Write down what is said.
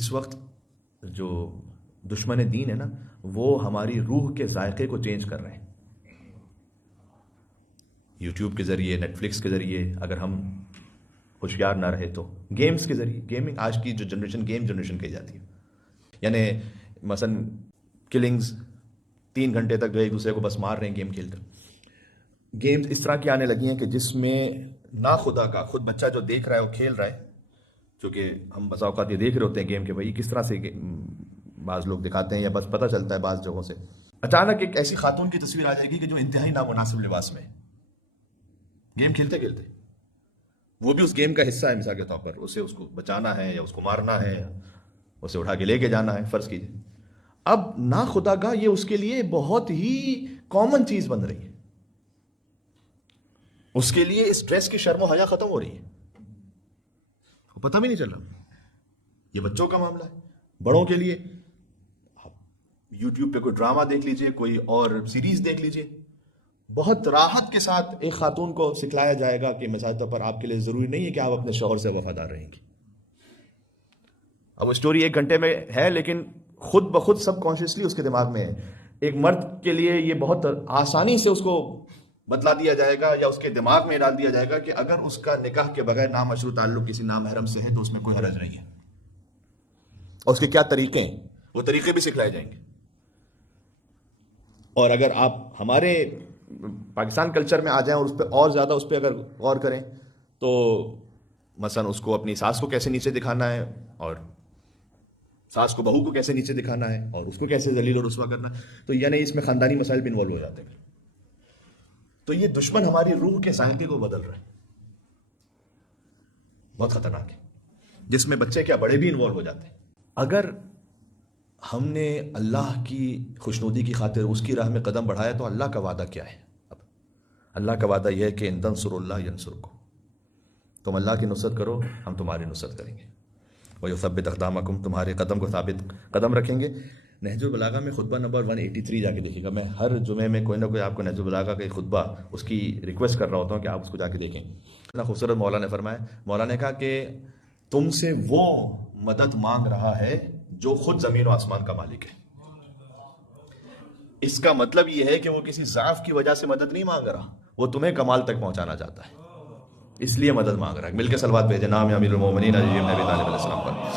اس وقت جو دشمن دین ہے نا، وہ ہماری روح کے ذائقے کو چینج کر رہے ہیں. یوٹیوب کے ذریعے، نیٹ فلکس کے ذریعے، اگر ہم ہوشیار نہ رہے تو گیمز کے ذریعے. گیمنگ آج کی جو جنریشن گیم جنریشن کہی جاتی ہے، یعنی مثلا کلنگز 3 گھنٹے تک جو ایک دوسرے کو بس مار رہے ہیں گیم کھیل کر. گیمز اس طرح کی آنے لگی ہیں کہ جس میں نا خدا کا خود بچہ جو دیکھ رہا ہے وہ کھیل رہا ہے. چونکہ ہم بسا اوقات یہ دیکھ رہے ہوتے ہیں گیم کہ بھائی کس طرح سے بعض لوگ دکھاتے ہیں یا بس پتہ چلتا ہے بعض جگہوں سے. اچانک ایک ایسی خاتون کی تصویر آ جائے گی کہ جو انتہائی نامناسب لباس میں گیم کھیلتے کھیلتے، وہ بھی اس گیم کا حصہ ہے مثال کے طور پر، اسے اس کو بچانا ہے یا اس کو مارنا ہے، اسے اٹھا کے لے کے جانا ہے فرض کیجیے. اب نا خدا کا یہ اس کے لیے بہت ہی کامن چیز بن رہی ہے. اس کے لیے اس ڈریس کی شرم و حیا ختم ہو رہی ہے، پتہ بھی نہیں چل رہا. یہ بچوں کا معاملہ ہے. بڑوں کے لیے یوٹیوب پہ کوئی ڈرامہ دیکھ لیجئے، کوئی اور سیریز دیکھ لیجئے، بہت راحت کے ساتھ ایک خاتون کو سکھلایا جائے گا کہ مثال طور پر آپ کے لیے ضروری نہیں ہے کہ آپ اپنے شوہر سے وفادار رہیں گے. اب وہ اسٹوری 1 گھنٹے میں ہے لیکن خود بخود سب کانشیسلی اس کے دماغ میں ہے. ایک مرد کے لیے یہ بہت آسانی سے اس کو بتلا دیا جائے گا یا اس کے دماغ میں ڈال دیا جائے گا کہ اگر اس کا نکاح کے بغیر نامشروع تعلق کسی نامحرم سے ہے تو اس میں کوئی حرج نہیں ہے. اور اس کے کیا طریقے ہیں، وہ طریقے بھی سکھلائے جائیں گے. اور اگر آپ ہمارے پاکستان کلچر میں آ جائیں اور اس پہ اور زیادہ اس پہ اگر غور کریں تو مثلا اس کو اپنی ساس کو کیسے نیچے دکھانا ہے، اور ساس کو بہو کو کیسے نیچے دکھانا ہے، اور اس کو کیسے ذلیل و رسوا کرنا ہے، تو یعنی اس میں خاندانی مسائل بھی انوالو ہو جاتے ہیں. تو یہ دشمن ہماری روح کے ذائقے کو بدل رہا ہے، بہت خطرناک ہے، جس میں بچے کیا بڑے بھی انوالو ہو جاتے ہیں. اگر ہم نے اللہ کی خوشنودی کی خاطر اس کی راہ میں قدم بڑھایا تو اللہ کا وعدہ کیا ہے؟ اب اللہ کا وعدہ یہ ہے کہ ان تنصروا اللہ ینصرکم، تم اللہ کی نصرت کرو ہم تمہاری نصرت کریں گے. وَيُثَبِّتْ أَقْدَامَكُمْ، تمہارے قدم کو ثابت قدم رکھیں گے. نہج البلاغہ میں خطبہ نمبر 183 جا کے دیکھیے گا. میں ہر جمعے میں کوئی نہ کوئی آپ کو نہج البلاغہ کا ایک خطبہ اس کی ریکویسٹ کر رہا ہوتا ہوں کہ آپ اس کو جا کے دیکھیں. اتنا خوبصورت مولا نے فرمایا، مولا نے کہا کہ تم سے وہ مدد مانگ رہا ہے جو خود زمین و آسمان کا مالک ہے. اس کا مطلب یہ ہے کہ وہ کسی ضعف کی وجہ سے مدد نہیں مانگ رہا، وہ تمہیں کمال تک پہنچانا چاہتا ہے، اس لیے مدد مانگ رہا ہے. مل کے صلوات بھیجے نام امیر المومنین علی بن ابی طالب علیہ السلام پر.